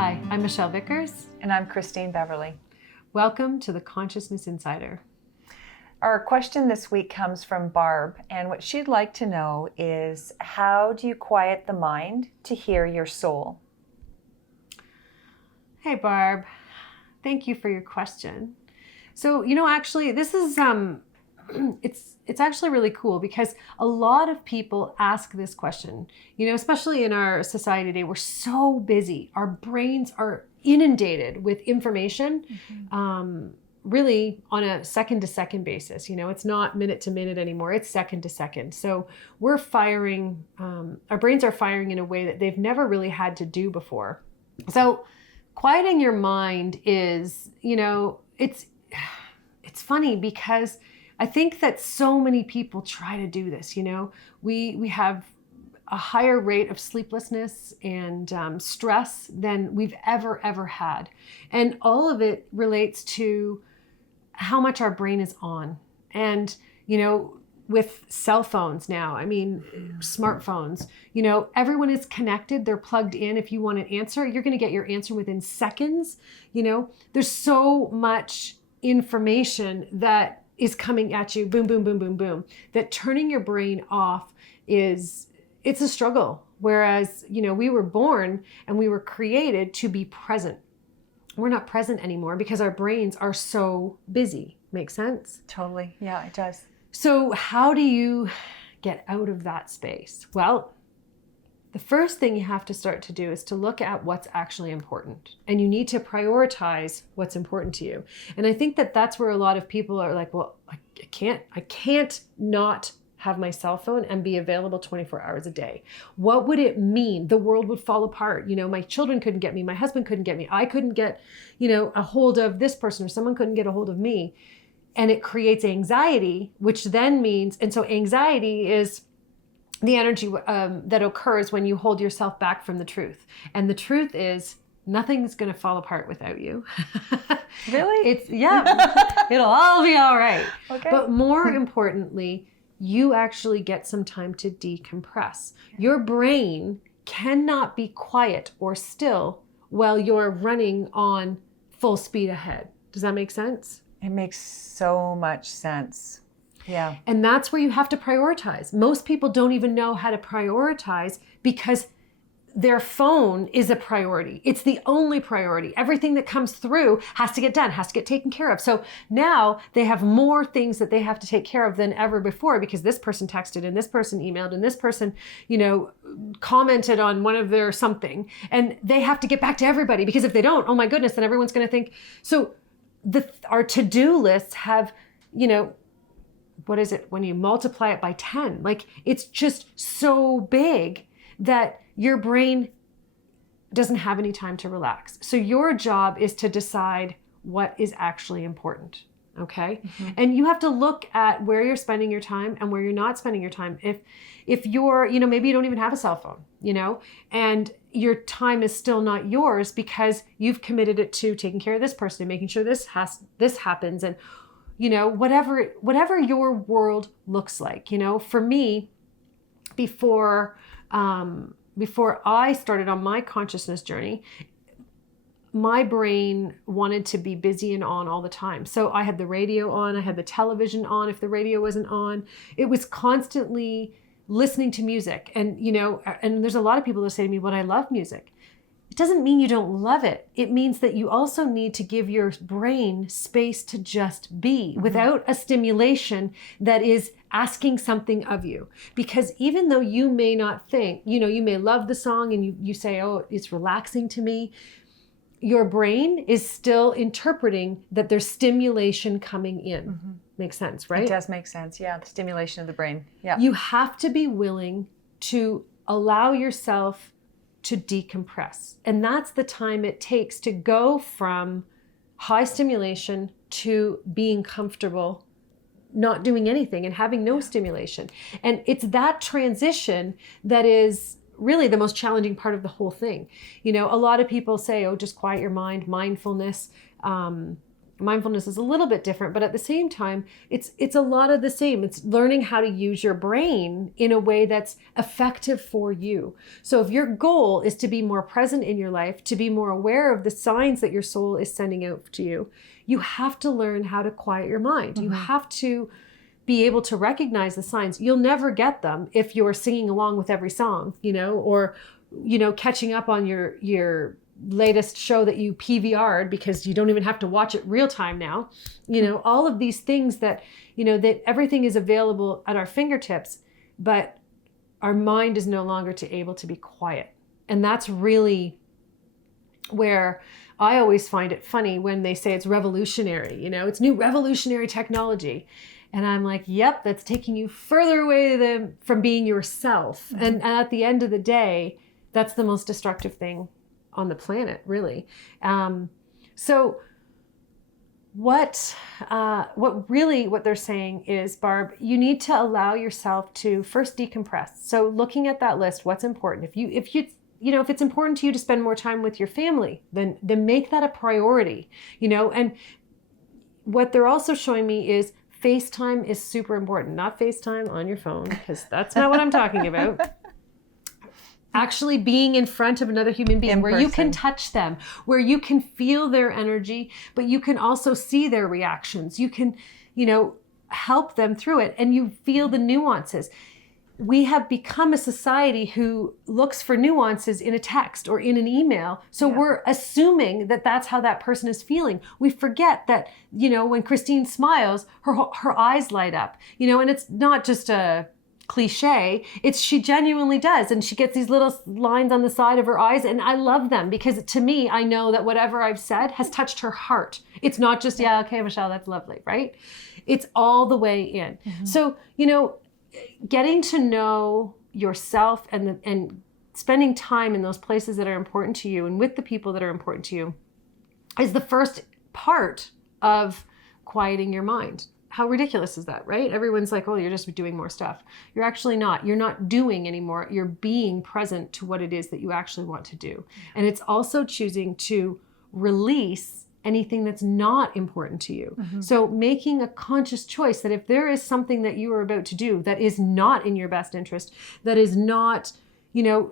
Hi, I'm Michelle Vickers. And I'm Christine Beverly. Welcome to the Consciousness Insider. Our question this week comes from Barb, and what she'd like to know is, how do you quiet the mind to hear your soul? Hey Barb, thank you for your question. So, actually this is it's actually really cool because a lot of people ask this question, especially in our society today. We're so busy. Our brains are inundated with information, really on a second to second basis. It's not minute to minute anymore. It's second to second. So we're firing, our brains are firing in a way that they've never really had to do before. So quieting your mind is, it's funny because I think that so many people try to do this. We have a higher rate of sleeplessness and stress than we've ever had. And all of it relates to how much our brain is on. And, with cell phones now, smartphones, everyone is connected. They're plugged in. If you want an answer, you're going to get your answer within seconds. There's so much information that is coming at you, boom, boom, boom, boom, boom, that turning your brain off it's a struggle. Whereas, we were born and we were created to be present. We're not present anymore because our brains are so busy. Make sense? Totally. Yeah, it does. So how do you get out of that space? Well, the first thing you have to start to do is to look at what's actually important. And you need to prioritize what's important to you. And I think that that's where a lot of people are like, well, I can't not have my cell phone and be available 24 hours a day. What would it mean? The world would fall apart. My children couldn't get me. My husband couldn't get me. I couldn't get, a hold of this person, or someone couldn't get a hold of me. And it creates anxiety, which then means, and so anxiety is the energy that occurs when you hold yourself back from the truth. And the truth is, nothing's going to fall apart without you. Really? It'll all be all right. Okay. But more importantly, you actually get some time to decompress. Your brain cannot be quiet or still while you're running on full speed ahead. Does that make sense? It makes so much sense. Yeah. And that's where you have to prioritize. Most people don't even know how to prioritize because their phone is a priority. It's the only priority. Everything that comes through has to get done, has to get taken care of. So now they have more things that they have to take care of than ever before because this person texted and this person emailed and this person, commented on one of their something. And they have to get back to everybody because if they don't, oh my goodness, then everyone's going to think. So our to-do lists have, what is it when you multiply it by 10? Like it's just so big that your brain doesn't have any time to relax. So your job is to decide what is actually important. Okay. Mm-hmm. And you have to look at where you're spending your time and where you're not spending your time. If you're, maybe you don't even have a cell phone, and your time is still not yours because you've committed it to taking care of this person and making sure this happens. And, whatever your world looks like, for me, before I started on my consciousness journey, my brain wanted to be busy and on all the time. So I had the radio on, I had the television on. If the radio wasn't on, it was constantly listening to music. And, and there's a lot of people that say to me, "Well, I love music." It doesn't mean you don't love it. It means that you also need to give your brain space to just be without a stimulation that is asking something of you. Because even though you may not think, you may love the song and you say, "Oh, it's relaxing to me," your brain is still interpreting that there's stimulation coming in. Mm-hmm. Makes sense, right? It does make sense. Yeah. The stimulation of the brain. Yeah. You have to be willing to allow yourself to decompress. And that's the time it takes to go from high stimulation to being comfortable, not doing anything and having no stimulation. And it's that transition that is really the most challenging part of the whole thing. A lot of people say, "Oh, just quiet your mind, mindfulness." mindfulness is a little bit different, but at the same time, it's a lot of the same. It's learning how to use your brain in a way that's effective for you. So if your goal is to be more present in your life, to be more aware of the signs that your soul is sending out to you, you have to learn how to quiet your mind. Mm-hmm. You have to be able to recognize the signs. You'll never get them if you're singing along with every song, or, catching up on your latest show that you PVR'd because you don't even have to watch it real time now. All of these things that, that everything is available at our fingertips, but our mind is no longer able to be quiet. And that's really where I always find it funny when they say it's revolutionary, it's new revolutionary technology. And I'm like, yep, that's taking you further away from being yourself. Mm-hmm. And at the end of the day, that's the most destructive thing on the planet, really. So what they're saying is, Barb, you need to allow yourself to first decompress. So looking at that list, what's important? If it's important to you to spend more time with your family, then make that a priority, and what they're also showing me is FaceTime is super important. Not FaceTime on your phone, because that's not what I'm talking about. Actually being in front of another human being where you can touch them, where you can feel their energy, but you can also see their reactions. You can, help them through it, and you feel the nuances. We have become a society who looks for nuances in a text or in an email. So we're assuming that that's how that person is feeling. We forget that, when Christine smiles, her eyes light up, and it's not just a cliche. She genuinely does. And she gets these little lines on the side of her eyes. And I love them because to me, I know that whatever I've said has touched her heart. It's not just, okay, Michelle, that's lovely, right? It's all the way in. Mm-hmm. So, getting to know yourself and spending time in those places that are important to you and with the people that are important to you is the first part of quieting your mind. How ridiculous is that, right? Everyone's like, oh, you're just doing more stuff. You're actually not. You're not doing anymore. You're being present to what it is that you actually want to do. And it's also choosing to release anything that's not important to you. Mm-hmm. So making a conscious choice that if there is something that you are about to do that is not in your best interest, that is not,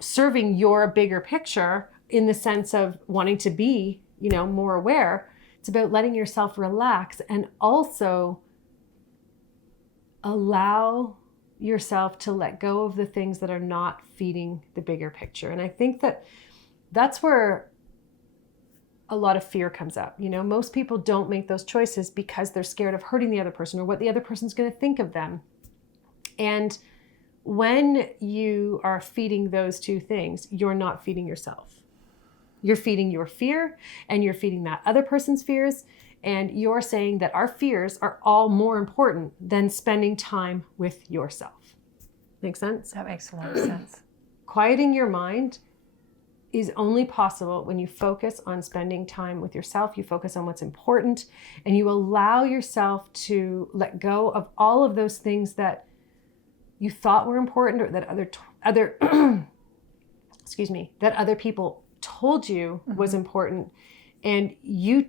serving your bigger picture in the sense of wanting to be, more aware, it's about letting yourself relax and also allow yourself to let go of the things that are not feeding the bigger picture. And I think that that's where a lot of fear comes up. Most people don't make those choices because they're scared of hurting the other person or what the other person's going to think of them. And when you are feeding those two things, you're not feeding yourself. You're feeding your fear and you're feeding that other person's fears. And you're saying that our fears are all more important than spending time with yourself. Make sense? That makes a lot of sense. Quieting your mind is only possible when you focus on spending time with yourself, you focus on what's important, and you allow yourself to let go of all of those things that you thought were important or that other that other people told you was important, and you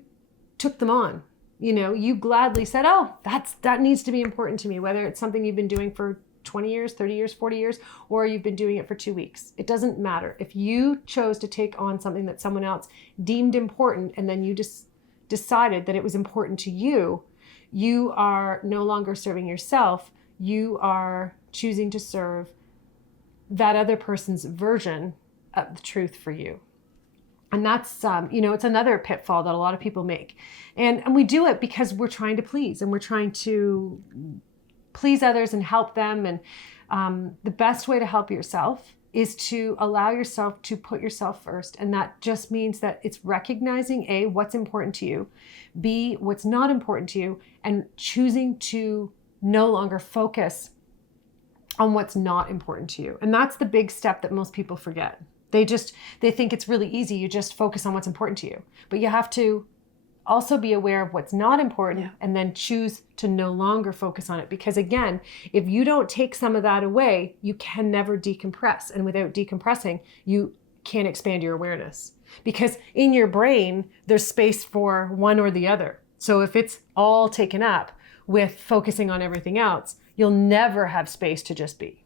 took them on. You gladly said, oh, that needs to be important to me, whether it's something you've been doing for 20 years, 30 years, 40 years, or you've been doing it for 2 weeks. It doesn't matter. If you chose to take on something that someone else deemed important and then you just decided that it was important to you, you are no longer serving yourself. You are choosing to serve that other person's version of the truth for you. And that's, it's another pitfall that a lot of people make. And we do it because we're trying to please and we're trying to please others and help them. And the best way to help yourself is to allow yourself to put yourself first. And that just means that it's recognizing A, what's important to you, B, what's not important to you, and choosing to no longer focus on what's not important to you. And that's the big step that most people forget. They think it's really easy. You just focus on what's important to you, but you have to also be aware of what's not important and then choose to no longer focus on it. Because again, if you don't take some of that away, you can never decompress. And without decompressing, you can't expand your awareness. Because in your brain, there's space for one or the other. So if it's all taken up with focusing on everything else, you'll never have space to just be.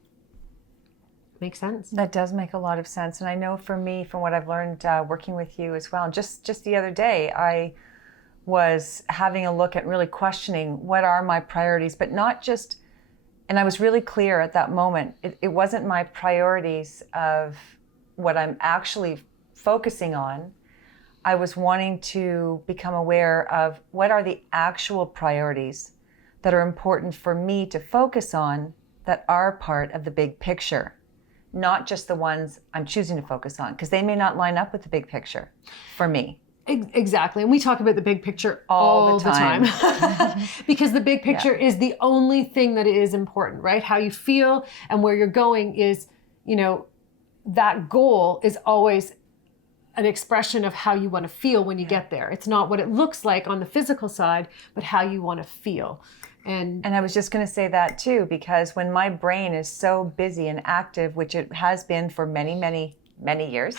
Makes sense? That does make a lot of sense. And I know for me, from what I've learned working with you as well, just the other day, I was having a look at really questioning what are my priorities, but not just, and I was really clear at that moment, it wasn't my priorities of what I'm actually focusing on. I was wanting to become aware of what are the actual priorities that are important for me to focus on that are part of the big picture. Not just the ones I'm choosing to focus on, because they may not line up with the big picture for me. Exactly. And we talk about the big picture all the time. Because the big picture is the only thing that is important, right? How you feel and where you're going is, that goal is always an expression of how you want to feel when you get there. It's not what it looks like on the physical side, but how you want to feel. And I was just going to say that too, because when my brain is so busy and active, which it has been for many, many, many years,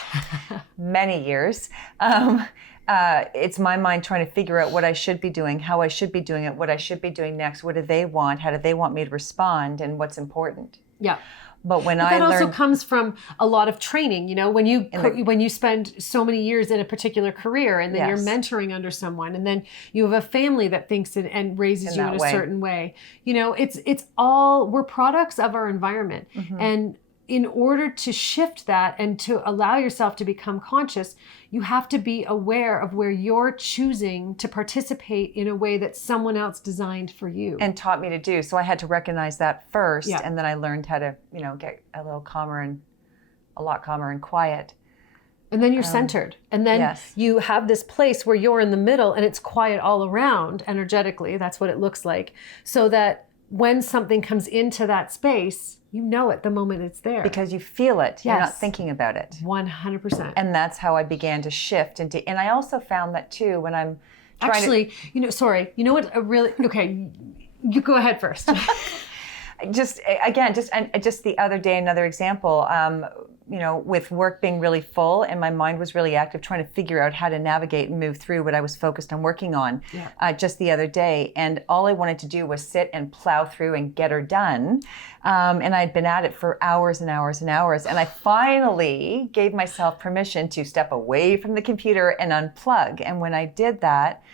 it's my mind trying to figure out what I should be doing, how I should be doing it, what I should be doing next, what do they want, how do they want me to respond, and what's important. Yeah. But that also comes from a lot of training, when you spend so many years in a particular career, and then you're mentoring under someone, and then you have a family that thinks and raises you in a certain way. It's all, we're products of our environment. Mm-hmm. And in order to shift that and to allow yourself to become conscious, you have to be aware of where you're choosing to participate in a way that someone else designed for you. And taught me to do. So I had to recognize that first, and then I learned how to, get a lot calmer and quiet. And then you're centered. And then you have this place where you're in the middle and it's quiet all around energetically. That's what it looks like. So that when something comes into that space, you know it the moment it's there. Because you feel it. You're not thinking about it. 100%. And that's how I began to shift into, and I also found that too when I'm trying you go ahead first. Just the other day, another example, with work being really full and my mind was really active, trying to figure out how to navigate and move through what I was focused on working on just the other day. And all I wanted to do was sit and plow through and get her done. And I'd been at it for hours and hours and hours. And I finally gave myself permission to step away from the computer and unplug. And when I did that,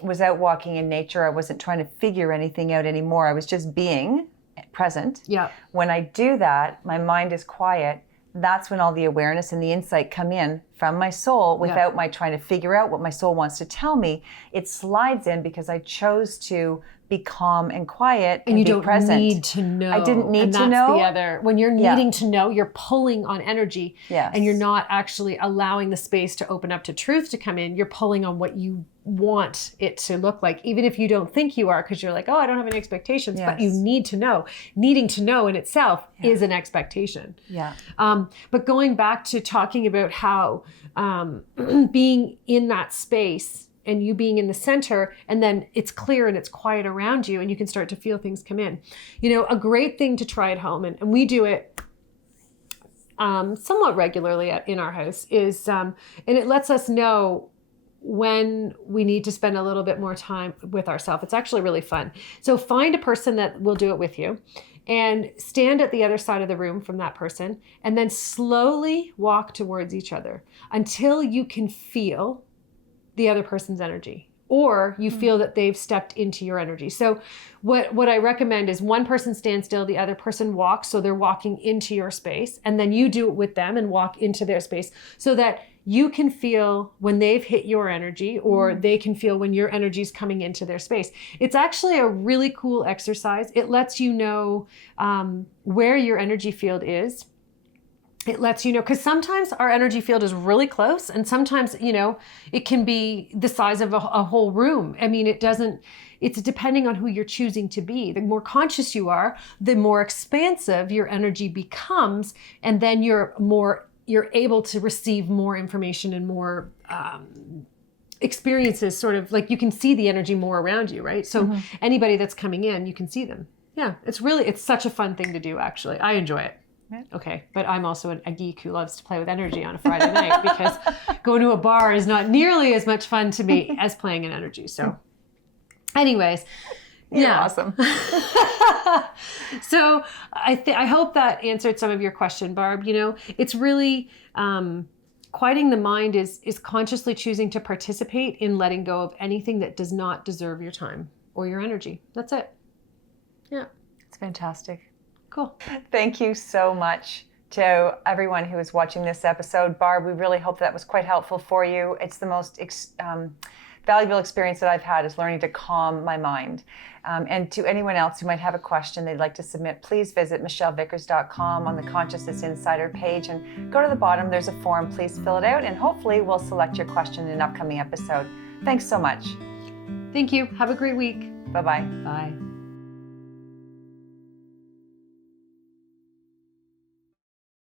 was out walking in nature. I wasn't trying to figure anything out anymore. I was just being present. Yeah. When I do that, my mind is quiet. That's when all the awareness and the insight come in from my soul without my trying to figure out what my soul wants to tell me. It slides in because I chose to be calm and quiet and you be don't present. Need to know. I didn't need to know. And that's the other. When you're needing to know, you're pulling on energy. Yes. And you're not actually allowing the space to open up to truth to come in. You're pulling on what you want it to look like, even if you don't think you are, because you're like, oh, I don't have any expectations, but you need to know. Needing to know in itself is an expectation. Yeah. But going back to talking about how being in that space and you being in the center, and then it's clear and it's quiet around you and you can start to feel things come in. A great thing to try at home, and we do it somewhat regularly in our house, is, and it lets us know when we need to spend a little bit more time with ourselves. It's actually really fun. So find a person that will do it with you and stand at the other side of the room from that person, and then slowly walk towards each other until you can feel the other person's energy, or you feel that they've stepped into your energy. So what I recommend is one person stands still, the other person walks, so they're walking into your space, and then you do it with them and walk into their space so that you can feel when they've hit your energy, or they can feel when your energy is coming into their space. It's actually a really cool exercise. It lets you know where your energy field is. It lets you know, because sometimes our energy field is really close, and sometimes, it can be the size of a whole room. I mean, it's depending on who you're choosing to be. The more conscious you are, the more expansive your energy becomes, and then you're able to receive more information and more experiences, sort of like you can see the energy more around you, right? So anybody that's coming in, you can see them. Yeah, it's such a fun thing to do, actually. I enjoy it. Yeah. Okay, but I'm also a geek who loves to play with energy on a Friday night because going to a bar is not nearly as much fun to me as playing in energy. So anyways, You're awesome. So I hope that answered some of your question, Barb. You know, it's really quieting the mind is consciously choosing to participate in letting go of anything that does not deserve your time or your energy. That's it. Yeah. It's fantastic. Cool. Thank you so much to everyone who is watching this episode. Barb, we really hope that was quite helpful for you. It's the most valuable experience that I've had is learning to calm my mind. And to anyone else who might have a question they'd like to submit, please visit michellevickers.com on the Consciousness Insider page and go to the bottom. There's a form. Please fill it out and hopefully we'll select your question in an upcoming episode. Thanks so much. Thank you. Have a great week. Bye-bye. Bye.